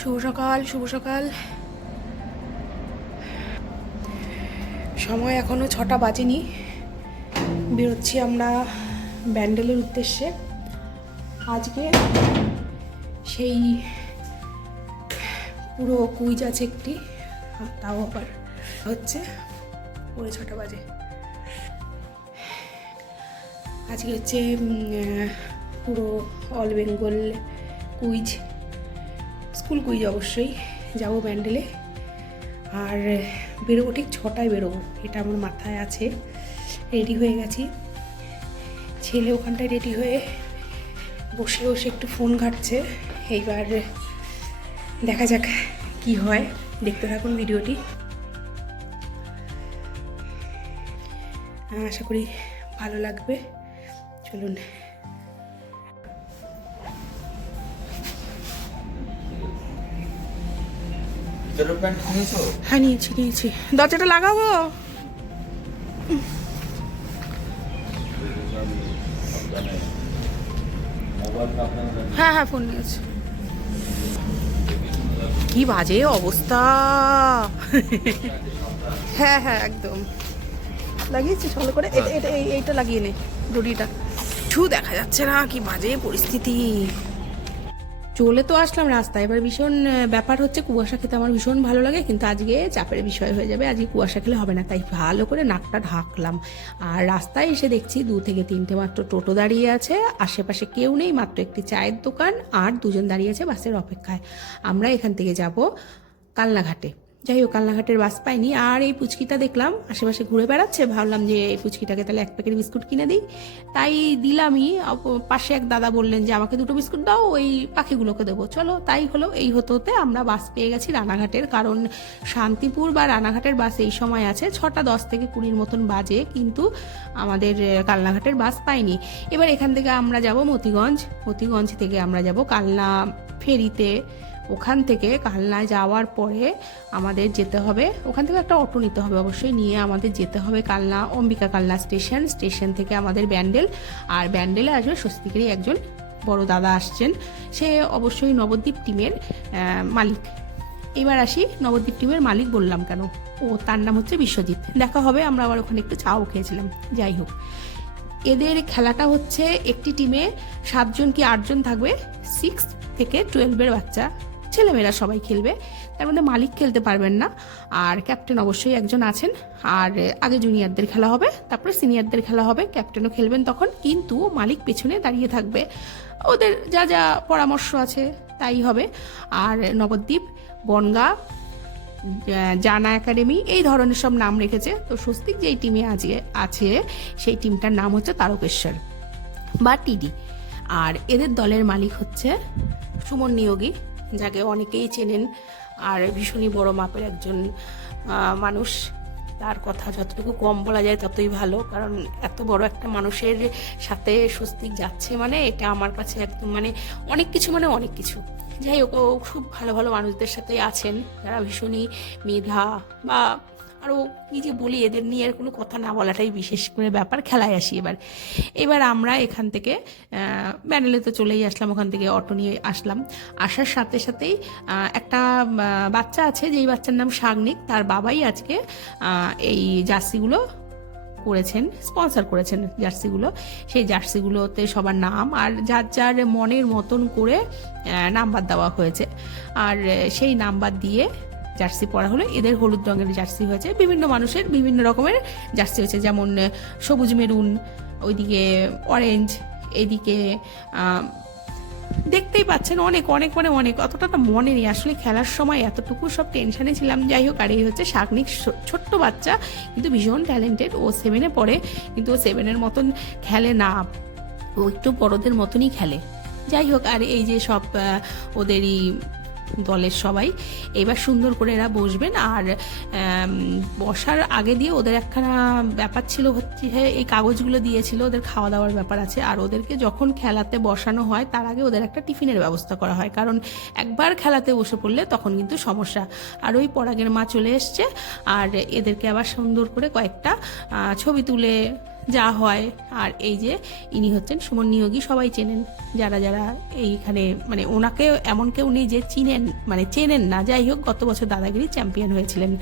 শুভ সকাল, শুভ সকাল। সময় এখনও 6টা বাজেনি। বেরোচ্ছি আমরা ব্যান্ডেলের উদ্দেশ্যে। আজকে সেই পুরো কুইজ আছে একটি, তাও আবার হচ্ছে 6:30 বাজে। আজকে হচ্ছে পুরো all Bengal quiz, school quiz অবশ্যই। যাব ব্যান্ডেলে, আর বেরোবো ঠিক 6টায় বেরোবো, এটা আমার মাথায় আছে। রেডি হয়ে গেছি, ছেলে ওখানটায় রেডি হয়ে বসে বসে একটু ফোন ঘাঁটছে। এইবার দেখা যাক কি হয়, দেখতে থাকুন ভিডিওটি। আশা করি ভালো লাগবে। চলুন। হ্যাঁ, নিয়েছি। দরজাটা লাগাবো? হ্যাঁ, ফোন নিয়েছি। কি বাজে অবস্থা! হ্যাঁ, একদম লাগিয়েছি ভালো করে। এইটা লাগিয়ে নে, দড়িটা। দেখা যাচ্ছে না, কি বাজে পরিস্থিতি। চলে তো আসলাম রাস্তায়। এবার ভীষণ ব্যাপার হচ্ছে, কুয়াশা খেতে আমার ভীষণ ভালো লাগে, কিন্তু আজকে চাপের বিষয় হয়ে যাবে। আজকে কুয়াশা খেলে হবে না, তাই ভালো করে নাকটা ঢাকলাম। আর রাস্তায় এসে দেখছি 2 থেকে 3টে মাত্র টোটো দাঁড়িয়ে আছে, আশেপাশে কেউ নেই, মাত্র একটি চায়ের দোকান, আর 2জন দাঁড়িয়ে আছে বাসের অপেক্ষায়। আমরা এখান থেকে যাব কালনাঘাটে। যাই হোক, কালনাঘাটের বাস পাইনি। আর এই পুচকিটা দেখলাম আশেপাশে ঘুরে বেড়াচ্ছে, ভাবলাম যে এই পুচকিটাকে তাহলে 1 প্যাকেট বিস্কুট কিনে দিই। তাই দিলামই। পাশে এক দাদা বললেন যে আমাকে 2টো বিস্কুট দাও, ওই পাখিগুলোকে দেবো। চলো, তাই হলো। এই হতে হতে আমরা বাস পেয়ে গেছি রানাঘাটের। কারণ শান্তিপুর বা রানাঘাটের বাস এই সময় আছে 6টা 10 থেকে 20 মতন বাজে, কিন্তু আমাদের কালনাঘাটের বাস পাইনি। এবার এখান থেকে আমরা যাব মতিগঞ্জ থেকে আমরা যাব কালনা ফেরিতে। ওখান থেকে কালনায় যাওয়ার পরে আমাদের যেতে হবে, ওখান থেকে একটা অটো নিতে হবে অবশ্যই, নিয়ে আমাদের যেতে হবে কালনা অম্বিকা কালনা স্টেশন থেকে আমাদের ব্যান্ডেল। আর ব্যান্ডেলে আসবে স্বস্তিকেরই একজন বড় দাদা আসছেন, সে অবশ্যই নবদ্বীপ টিমের মালিক। এবার আসি, নবদ্বীপ টিমের মালিক বললাম কেন, তার নাম হচ্ছে বিশ্বজিৎ। দেখা হবে। আমরা আবার ওখানে একটু চাও খেয়েছিলাম। যাই হোক, এদের খেলাটা হচ্ছে একটি টিমে 7 জন কি 8 জন থাকবে, 6 থেকে 12-এর বাচ্চা ছেলেমেয়েরা সবাই খেলবে। তার মধ্যে মালিক খেলতে পারবেন না, আর ক্যাপ্টেন অবশ্যই একজন আছেন। আর আগে জুনিয়রদের খেলা হবে, তারপরে সিনিয়রদের খেলা হবে। ক্যাপ্টেনও খেলবেন তখন, কিন্তু মালিক পেছনে দাঁড়িয়ে থাকবে, ওদের যা যা পরামর্শ আছে তাই হবে। আর নবদ্বীপ, বনগা, জানা একাডেমি, এই ধরনের সব নাম রেখেছে। তো স্বস্তিক যেই টিমে আজকে আছে সেই টিমটার নাম হচ্ছে তারকেশ্বর বা টিডি। আর এদের দলের মালিক হচ্ছে সুমন নিয়োগী, যাকে অনেকেই চেনেন, আর ভীষণই বড় মাপের একজন মানুষ। তার কথা যতটুকু কম বলা যায় ততই ভালো, কারণ এত বড় একটা মানুষের সাথে স্বস্তিক যাচ্ছে মানে এটা আমার কাছে একদম অনেক কিছু। যাই হোক, ও খুব ভালো ভালো মানুষদের সাথে আছেন, যারা ভীষণই মেধা বা আরও কি যে বলি, এদের নিয়ে আর কোনো কথা না বলাটাই বিশেষ করে ব্যাপার। খেলায় আসি। এবার আমরা এখান থেকে ব্যান্ডেলে তো চলেই আসলাম, ওখান থেকে অটো নিয়ে আসলাম। আসার সাথে সাথেই একটা বাচ্চা আছে, যেই বাচ্চার নাম সাগনিক, তার বাবাই আজকে এই জার্সিগুলো করেছেন, স্পন্সর করেছেন জার্সিগুলো। সেই জার্সিগুলোতে সবার নাম আর যার যার মনের মতন করে নাম্বার দেওয়া হয়েছে, আর সেই নাম্বার দিয়ে জার্সি পরা হলো। এদের হলুদ রঙের জার্সি হয়েছে, বিভিন্ন মানুষের বিভিন্ন রকমের জার্সি হয়েছে, যেমন সবুজ মেরুন, ওইদিকে অরেঞ্জ, এদিকে দেখতেই পাচ্ছেন অনেক, অতটা মনে নেই আসলে, খেলার সময় এতটুকু সব টেনশনে ছিলাম। যাই হোক, আর এই হচ্ছে শাগনিক, ছোট্ট বাচ্চা কিন্তু ভীষণ ট্যালেন্টেড। ও 7-এ পড়ে, কিন্তু ও 7-এর মতন খেলে না, ও একটু বড়দের মতনই খেলে। যাই হোক, আর এই যে সব ওদেরই দলের সবাই এবার সুন্দর করে এরা বসবেন। আর বসার আগে দিয়ে ওদের একখানা ব্যাপার ছিল, হচ্ছে এই কাগজগুলো দিয়েছিল, ওদের খাওয়া দাওয়ার ব্যাপার আছে। আর ওদেরকে যখন খেলাতে বসানো হয় তার আগে ওদের একটা টিফিনের ব্যবস্থা করা হয়, কারণ একবার খেলাতে বসে পড়লে তখন কিন্তু সমস্যা। আর ওই পরাগের মা চলে এসছে, আর এদেরকে আবার সুন্দর করে কয়েকটা ছবি তুলে যা হয়। আর এই যে ইনি হচ্ছেন সুমন নিয়োগী, সবাই চেনেন যারা যারা এইখানে, মানে ওনাকে এমন কেউ নেই যে চিনেন, মানে চেনেন না। যাই হোক, গত বছর দাদাগিরি চ্যাম্পিয়ন হয়েছিলেন।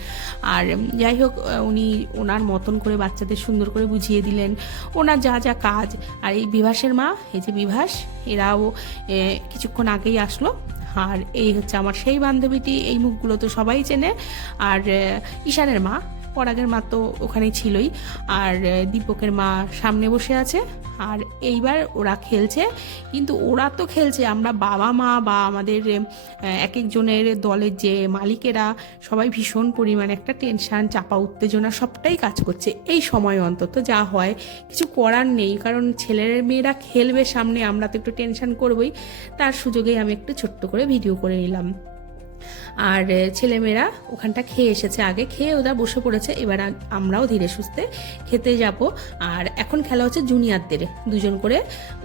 আর যাই হোক, উনি ওনার মতন করে বাচ্চাদের সুন্দর করে বুঝিয়ে দিলেন ওনার যা যা কাজ। আর এই বিভাসের মা, এই যে বিভাস, এরাও কিছুক্ষণ আগেই আসলো। আর এই হচ্ছে আমার সেই বান্ধবীটি, এই মুখগুলো তো সবাই চেনে। আর ঈশানের মা, পরাগের মা তো ওখানে ছিলই। আর দীপকের মা সামনে বসে আছে। আর এইবার ওরা খেলছে, কিন্তু ওরা তো খেলছে, আমরা বাবা মা বা আমাদের এক একজনের দলের যে মালিকেরা সবাই ভীষণ পরিমাণে একটা টেনশান, চাপা উত্তেজনা সবটাই কাজ করছে এই সময়। অন্তত যা হয়, কিছু করার নেই, কারণ ছেলের মেয়েরা খেলবে সামনে, আমরা তো একটু টেনশান করবই। তার সুযোগেই আমি একটু ছোট্ট করে ভিডিও করে নিলাম। আর ছেলেমেয়েরা ওখানটা খেয়ে এসেছে, আগে খেয়ে ওরা বসে পড়েছে। এবার আমরাও ধীরে সুস্থে খেতে যাব। আর এখন খেলা হচ্ছে জুনিয়রদের, দুজন করে,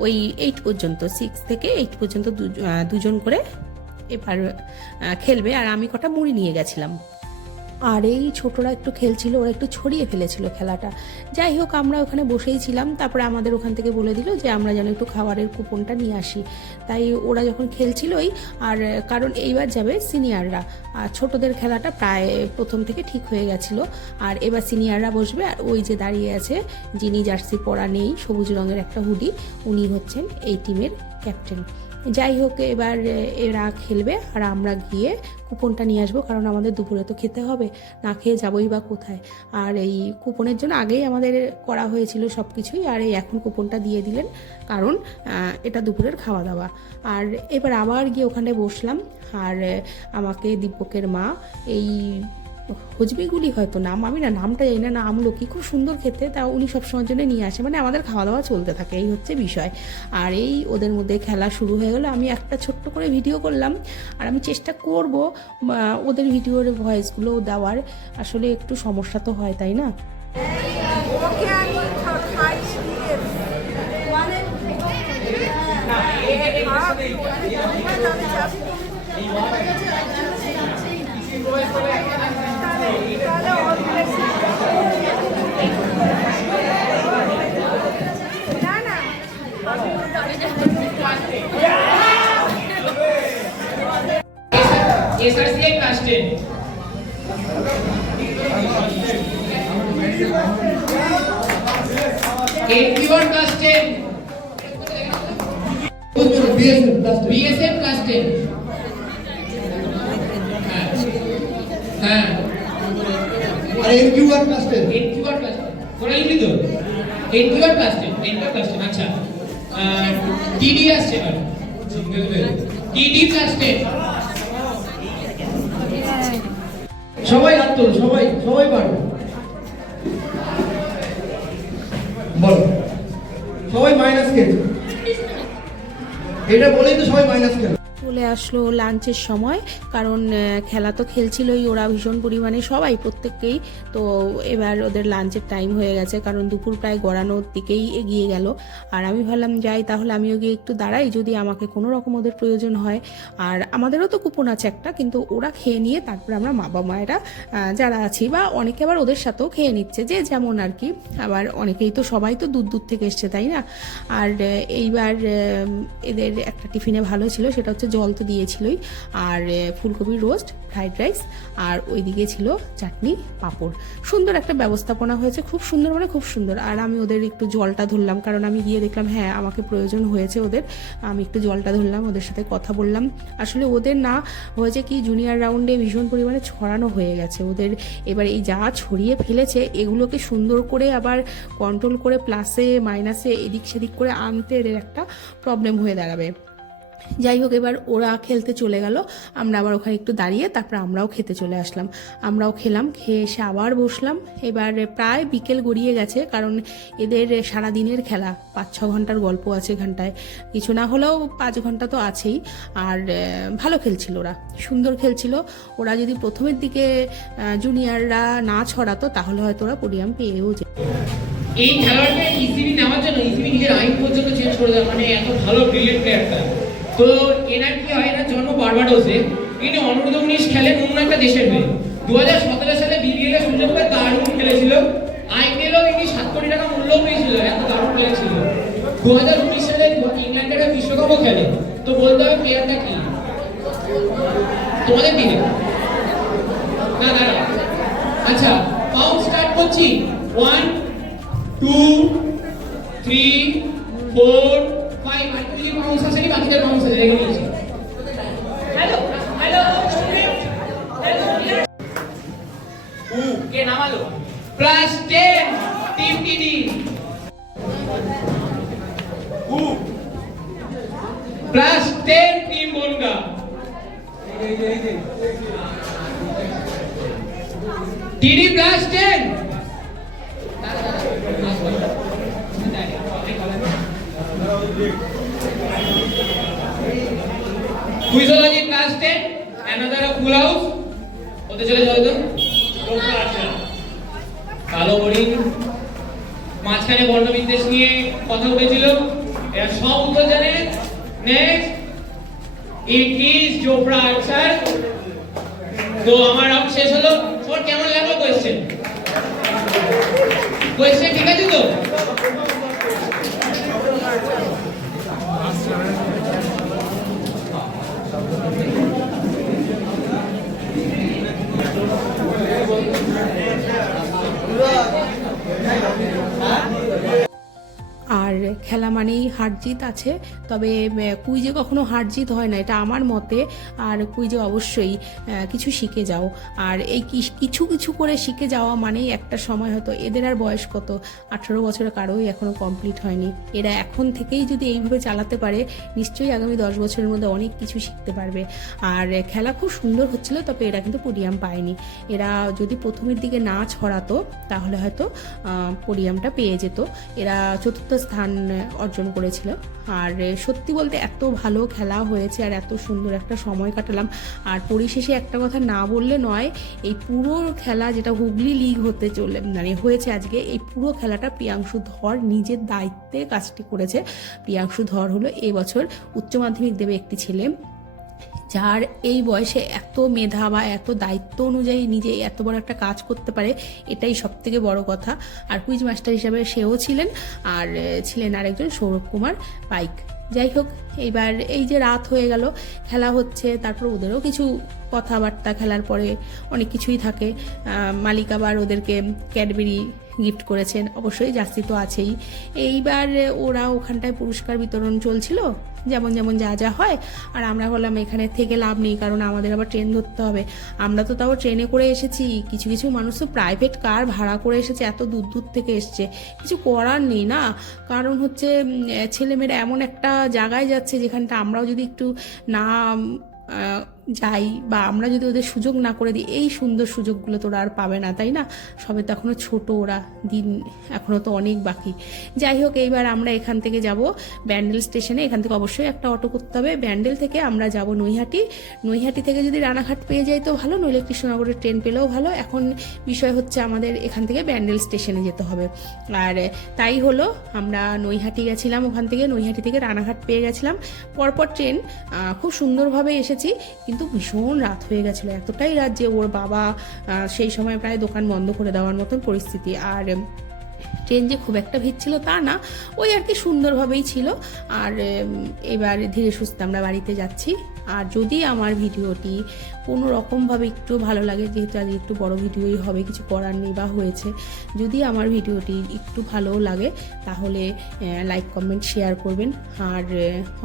ওই 8 পর্যন্ত, 6 থেকে 8 পর্যন্ত দুজন করে এবার খেলবে। আর আমি কটা মুড়ি নিয়ে গেছিলাম। আর এই ছোটরা একটু খেলছিল, ওরা একটু ছড়িয়ে ফেলেছিল খেলাটা। যাই হোক, আমরা ওখানে বসেই ছিলাম। তারপরে আমাদের ওখান থেকে বলে দিল যে আমরা যেন একটু খাবারের কুপনটা নিয়ে আসি। তাই ওরা যখন খেলছিলই, আর কারণ এইবার যাবে সিনিয়ররা, আর ছোটদের খেলাটা প্রায় প্রথম থেকে ঠিক হয়ে গেছিল। আর এবার সিনিয়ররা বসবে। আর ওই যে দাঁড়িয়ে আছে, যিনি জার্সি পরা নেই, সবুজ রঙের একটা হুডি, উনি হচ্ছেন এই টিমের ক্যাপ্টেন। যাই হোক, এবার এরা খেলবে আর আমরা গিয়ে কুপনটা নিয়ে আসবো, কারণ আমাদের দুপুরে তো খেতে হবে, না খেয়ে যাবোই বা কোথায়। আর এই কুপনের জন্য আগেই আমাদের করা হয়েছিল সব কিছুই। আর এই এখন কুপনটা দিয়ে দিলেন, কারণ এটা দুপুরের খাওয়া দাওয়া। আর এবার আবার গিয়ে ওখানে বসলাম। আর আমাকে দীপকের মা এই হজবিগুলি, হয়তো নাম, আমি না নামটা জানি না, আমলকি, খুব সুন্দর খেতে, তা উনি সবসময়ের জন্য নিয়ে আসে। মানে আমাদের খাওয়া দাওয়া চলতে থাকে, এই হচ্ছে বিষয়। আর এই ওদের মধ্যে খেলা শুরু হয়ে গেল। আমি একটা ছোট্ট করে ভিডিও করলাম। আর আমি চেষ্টা করব ওদের ভিডিওর ভয়েসগুলো দেওয়ার। আসলে একটু সমস্যা তো হয়, তাই না? SRCA class 10. APR class 10. BSF class 10. হ্যাঁ। আর NQR class 10. NQR class 10. কোরা লিখি তো? NQR class 10. NQR class 10. আচ্ছা। DD আসছে এবার। DD class 10. সবাই হাত তোলো, সবাই পারবে। বলো, সবাই মাইনাস খেলছে, এটা বলেই তো সবাই মাইনাস খেলে। চলে আসলো লাঞ্চের সময়, কারণ খেলা তো খেলছিলই ওরা ভীষণ পরিমাণে, সবাই প্রত্যেককেই। তো এবার ওদের লাঞ্চের টাইম হয়ে গেছে, কারণ দুপুর প্রায় গড়ানোর দিকেই এগিয়ে গেল। আর আমি ভাবলাম যাই তাহলে, আমিও গিয়ে একটু দাঁড়াই, যদি আমাকে কোনো রকম ওদের প্রয়োজন হয়। আর আমাদেরও তো কুপন আছে একটা, কিন্তু ওরা খেয়ে নিয়ে তারপরে আমরা মা বাবা মায়েরা যারা আছি, বা অনেকে আবার ওদের সাথেও খেয়ে নিচ্ছে, যে যেমন আর কি। আবার অনেকেই তো, সবাই তো দূর দূর থেকে এসছে, তাই না? আর এইবার এদের একটা টিফিনে ভালো ছিল, সেটা হচ্ছে জল তো দিয়েছিলই, আর ফুলকপির রোস্ট, ফ্রাইড রাইস, আর ওইদিকে ছিল চাটনি, পাঁপড়। সুন্দর একটা ব্যবস্থাপনা হয়েছে, খুব সুন্দর, মানে খুব সুন্দর। আর আমি ওদের একটু জলটা ধরলাম, কারণ আমি গিয়ে দেখলাম হ্যাঁ আমাকে প্রয়োজন হয়েছে ওদের। আমি একটু জলটা ধরলাম, ওদের সাথে কথা বললাম। আসলে ওদের না হয়েছে কি, জুনিয়র রাউন্ডে ভীষণ পরিমাণে ছড়ানো হয়ে গেছে ওদের। এবার এই যা ছড়িয়ে ফেলেছে, এগুলোকে সুন্দর করে আবার কন্ট্রোল করে প্লাসে মাইনাসে এদিক সেদিক করে আনতে এদের একটা প্রবলেম হয়ে দাঁড়াবে। যাই হোক, এবার ওরা খেলতে চলে গেল, আমরা আবার ওখানে একটু দাঁড়িয়ে তারপরে আমরাও খেতে চলে আসলাম। আমরাও খেলাম, খেয়ে এসে আবার বসলাম। এবার প্রায় বিকেল গড়িয়ে গেছে, কারণ এদের সারাদিনের খেলা, 5-6 ঘন্টার গল্প আছে ঘন্টায়, কিছু না হলেও 5 ঘন্টা তো আছেই। আর ভালো খেলছিল ওরা, সুন্দর খেলছিল। ওরা যদি প্রথমের দিকে জুনিয়ররা না ছড়াতো, তাহলে হয়তো ওরা পোডিয়াম পেয়েও যেত। এই খেলোয়াড়কে ইসিবি নেওয়ার জন্য ইসিবি নিজের আইন পর্যন্ত চেঞ্জ করে দেয়, মানে এত ভালো ব্রিলিয়েন্ট প্লেয়ারটা। তো এনার কি হয়, এনার জন্ম বার্বাডোসে, ইনি অনূর্ধ্ব-19 খেলেন অন্য একটা দেশের হয়ে। 2017 সালে বিবিএল এর সুযোগ পেয়ে দারুণ খেলেছিল। আইপিএলও ইনি নাকি 7 কোটি টাকা মূল্যও পেয়েছিল, এত দারুণ প্লেয়ার ছিল। 2019 সালে ইংল্যান্ডের একটা বিশ্বকাপও খেলে। তো বলতে হবে প্লেয়ারটা কি তোমাদের দিনে? না দাঁড়া, আচ্ছা কাউন্ট স্টার্ট করছি। 1 2 3 4 5। আর কিছু কাউন্ট আসেনি, বাকিদের কাউন্ট আছে, দেখে নিয়েছি। হ্যালো হ্যালো স্টুডেন্ট, কে নামালো? Plus 10 team TD. Plus 10 team Bongaon. TD plus 10। Quizology plus 10। Another full house হতে চলে যাও তো। কালো হরিণ, মাঝখানে বর্ণবিদ্বেষ নিয়ে কথা উঠেছিল, এরা সব উত্তর জানে। নেক্সট ইট ইজ জোফরা আর্চার। তো আমার রাউন্ড শেষ হলো। ওর কেমন লাগলো কোয়েশ্চেন? কোয়েশ্চেন ঠিক আছে তো? আর খেলা মানেই হার জিত আছে, তবে কুইজে কখনো হার জিত হয় না, এটা আমার মতে। আর কুইজে অবশ্যই কিছু শিখে যাও, আর এই কিছু কিছু করে শিখে যাওয়া মানেই একটা সময় হয়তো, এদের আর বয়স কত, 18 বছরের কারোই এখনো কমপ্লিট হয়নি। এরা এখন থেকেই যদি এইভাবে চালাতে পারে, নিশ্চয়ই আগামী 10 বছরের মধ্যে অনেক কিছু শিখতে পারবে। আর খেলা খুব সুন্দর হচ্ছিল, তবে এরা কিন্তু পোডিয়াম পায়নি। এরা যদি প্রথমের দিকে না ছড়াতো তাহলে হয়তো পোডিয়ামটা পেয়ে যেত। এরা 4র্থ স্থান অর্জন করেছিল। আর সত্যি বলতে এত ভালো খেলা হয়েছে, আর এত সুন্দর একটা সময় কাটালাম। আর পরিশেষে একটা কথা না বললে নয়, এই পুরো খেলা যেটা হুগলি লিগ হয়েছে আজকে, এই পুরো খেলাটা প্রিয়াংশু ধর নিজের দায়িত্বে কাজটি করেছে। প্রিয়াংশু ধর হলো এবছর উচ্চ মাধ্যমিক দেবে একটি ছেলে, যার এই বয়সে এত মেধা বা এত দায়িত্ব অনুযায়ী নিজে এত বড় একটা কাজ করতে পারে, এটাই সব থেকে বড় কথা। আর কুইজ মাস্টার হিসাবে সেও ছিলেন, আর ছিলেন আরেকজন সৌরভ কুমার পাইক। যাই হোক, এইবার এই যে রাত হয়ে গেল, খেলা হচ্ছে, তারপর ওদেরও কিছু কথাবার্তা, খেলার পরে অনেক কিছুই থাকে। মালিক আবার ওদেরকে ক্যাডবেরি গিফট করেছেন, অবশ্যই জার্সি তো আছেই। এইবার ওরা ওখানটায় পুরস্কার বিতরণ চলছিল, যেমন যেমন যা যা হয়। আর আমরা বললাম এখানে থেকে লাভ নেই, কারণ আমাদের আবার ট্রেন ধরতে হবে। আমরা তো তাও ট্রেনে করে এসেছি, কিছু কিছু মানুষ তো প্রাইভেট কার ভাড়া করে এসেছে, এত দূর দূর থেকে এসছে, কিছু করার নেই না। কারণ হচ্ছে ছেলেমেয়েরা এমন একটা জায়গায় যাচ্ছে যেখানটা আমরাও যদি একটু না যাই, বা আমরা যদি ওদের সুযোগ না করে দিই, এই সুন্দর সুযোগগুলো তো ওরা আর পাবে না, তাই না? সবে তো এখনও ছোটো, ওরা দিন এখনও তো অনেক বাকি। যাই হোক, এইবার আমরা এখান থেকে যাব ব্যান্ডেল স্টেশনে। এখান থেকে অবশ্যই একটা অটো করতে হবে। ব্যান্ডেল থেকে আমরা যাব নৈহাটি। নৈহাটি থেকে যদি রানাঘাট পেয়ে যাই তো ভালো, নইলে কৃষ্ণনগরের ট্রেন পেলেও ভালো। এখন বিষয় হচ্ছে আমাদের এখান থেকে ব্যান্ডেল স্টেশনে যেতে হবে। আর তাই হলো, আমরা নৈহাটি গেছিলাম, ওখান থেকে নৈহাটি থেকে রানাঘাট পেয়ে গেছিলাম। পরপর ট্রেন খুব সুন্দরভাবে এসেছি, কিন্তু ভীষণ রাত হয়ে গেছিলো, এতটাই রাত যে ওর বাবা সেই সময় প্রায় দোকান বন্ধ করে দেওয়ার মতন পরিস্থিতি। আর ট্রেন যে খুব একটা ভিড় ছিল তা না, ওই আর কি সুন্দরভাবেই ছিল। আর এবার ধীরে সুস্থে আমরা বাড়িতে যাচ্ছি। আর যদি আমার ভিডিওটি কোনো রকমভাবে একটু ভালো লাগে, যেহেতু আজ একটু বড় ভিডিওই হবে, কিছু করার নেই বা হয়েছে, যদি আমার ভিডিওটি একটু ভালো লাগে তাহলে লাইক কমেন্ট শেয়ার করবেন। আর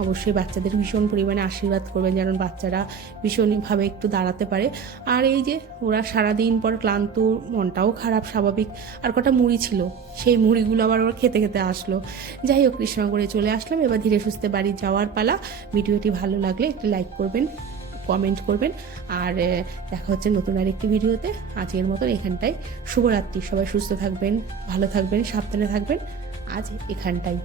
অবশ্যই বাচ্চাদের ভীষণ পরিমাণে আশীর্বাদ করবেন, যেন বাচ্চারা ভীষণভাবে একটু দাঁড়াতে পারে। আর এই যে ওরা সারাদিন পর ক্লান্ত, মনটাও খারাপ স্বাভাবিক। আর কটা মুড়ি ছিল, সেই মুড়িগুলো আবার ওরা খেতে খেতে আসলো। যাই হোক, কৃষ্ণনগরে চলে আসলাম, এবার ধীরে সুস্থে বাড়ি যাওয়ার পালা। ভিডিওটি ভালো লাগলে একটু লাইক করবেন, কমেন্ট করবেন। আর দেখা হচ্ছে নতুন আরেকটি ভিডিওতে। আজকের মতন এখানটাই শুভরাত্রি। সবাই সুস্থ থাকবেন, ভালো থাকবেন, সাবধানে থাকবেন। আজ এখানটাই।